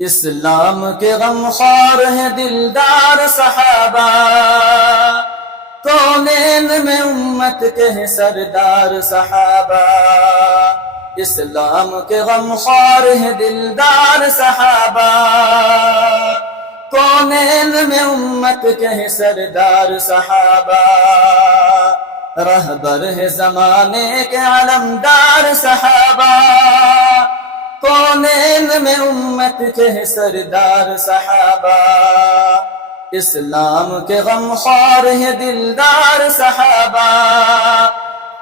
اسلام کے غمخوار ہیں دلدار صحابہ، کونین میں امت کے ہیں سردار صحابہ۔ اسلام کے غمخوار ہیں دلدار صحابہ، کونین میں امت کے ہیں سردار صحابہ۔ رہبر ہے زمانے کے علمدار صحابہ، کونین میں امت کے سردار صحابہ۔ اسلام کے غمخوار ہے دلدار صحابہ،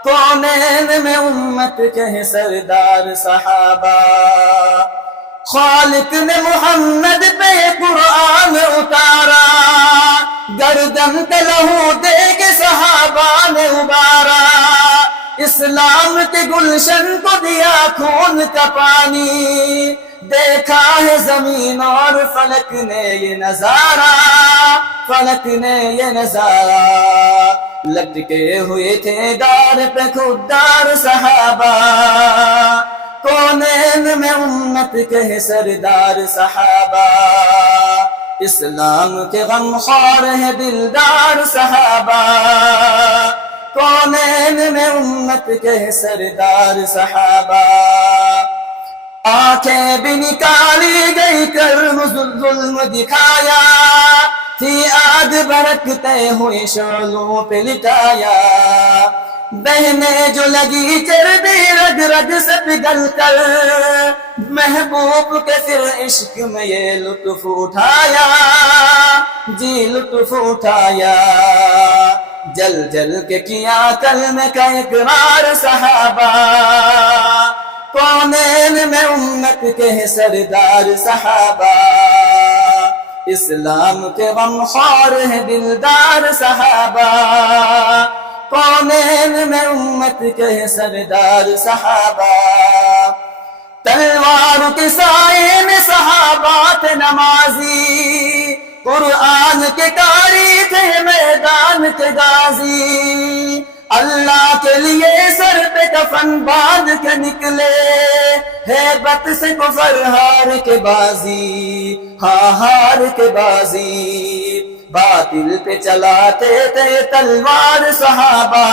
کونین میں امت کے سردار صحابہ۔ خالق نے محمد پہ قرآن اتارا، گردن پہ لہو دے کے صحابہ نے ابارا۔ اسلام کے گلشن کو دیا خون کا پانی، دیکھا ہے زمین اور فلک نے یہ نظارہ، فلک نے یہ نظارہ۔ لٹکے ہوئے تھے دار پہ خوددار صحابہ، کونین میں امت کے سردار صحابہ۔ اسلام کے غمخوار ہے دلدار صحابہ، کونین میں امت کے سردار صحابہ۔ آنکھیں بھی نکالی گئی کرم ظلم دکھایا، تھی آگ بھڑکتے ہوئے شعلوں پہ لٹایا۔ بہنے جو لگی چربی رگ رگ سے پگھل کر، محبوب کے پھر عشق میں یہ لطف اٹھایا، جی لطف اٹھایا۔ جل جل کے کیا کلمے کا اقرار صحابہ، کونین میں امت کے سردار صحابہ۔ اسلام کے غمخوار ہے دلدار صحابہ، کونین میں امت کے سردار صحابہ۔ تلوار کے سائے میں صحابہ تھے نمازی، قرآن کے قاری تھے میدان کے غازی۔ اللہ کے لیے سر پہ کفن باندھ کے نکلے، ہیبت سے کفر ہار کے بازی، ہاں ہار کے بازی۔ باطل پہ چلاتے تھے تلوار صحابہ،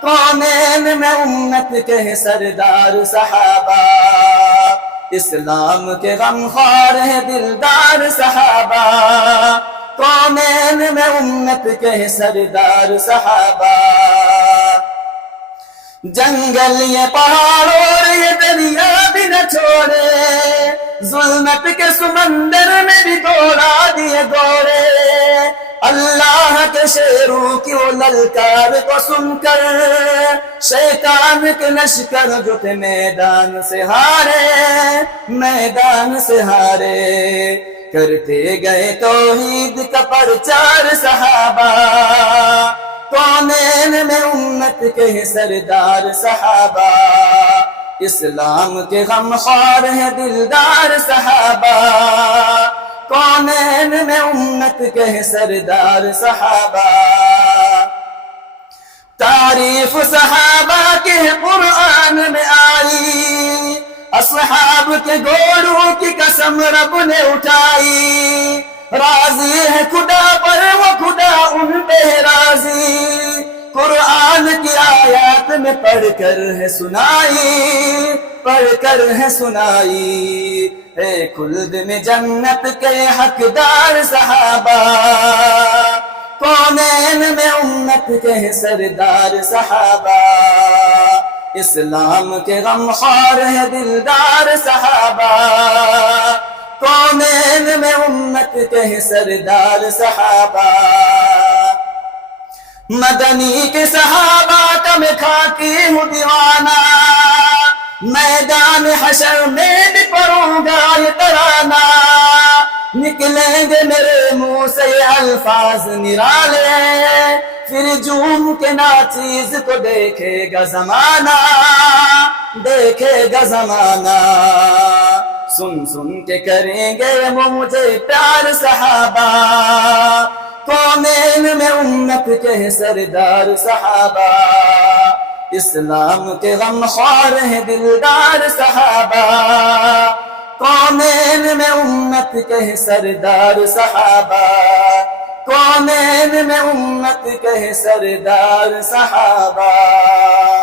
کونین میں امت کے سردار صحابہ۔ اسلام کے غمخوار ہے دلدار صحابہ، کونین میں امت کے سردار صحابہ۔ جنگل یہ پہاڑ اور یہ دریا بھی نہ چھوڑے، ظلمت کے سمندر میں بھی دوڑا دیے دورے۔ اللہ کے شیروں کی وہ للکار کو سن کر، شیطان کے لشکر جو تھے میدان سے ہارے، میدان سے ہارے۔ کرتے گئے توحید کا پرچار صحابہ، کونین میں امت کے سردار صحابہ۔ اسلام کے غمخوار ہے دلدار صحابہ، کونین میں امت کے سردار صحابہ۔ تعریف صحابہ کے قرآن میں آئی، اصحاب کے گھوڑوں کی قسم رب نے اٹھائی۔ راضی ہے خدا پر وہ خدا ان پہ راضی، قرآن کی آیات میں پڑھ کر ہے سنائی، پڑھ کر ہے سنائی۔ اے خلد میں جنت کے حقدار صحابہ، کونین میں امت کے سردار صحابہ۔ اسلام کے غمخوار ہے دلدار صحابہ، کونین میں امت کے سردار صحابہ۔ مدنی کے صحابہ کا میں خاکی ہوں دیوانہ، میدان حشر میں بھی پڑھوں گا یہ ترانہ۔ نکلیں گے میرے منہ سے یہ الفاظ نرالے، پھر جھوم کے ناچیز کو دیکھے گا زمانہ، دیکھے گا زمانہ۔ سن سن کے کریں گے وہ مجھے پیار صحابہ، کونین میں امت کے سردار صحابہ۔ اسلام کے غمخوار ہیں دلدار صحابہ، کونین میں امت کے سردار صحابہ، کونین میں امت کے سردار صحابہ.